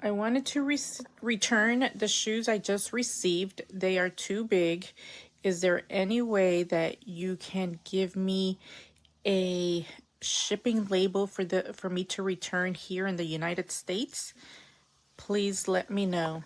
I wanted to return the shoes I just received. They are too big. Is there any way that you can give me a shipping label for me to return here in the United States? Please let me know.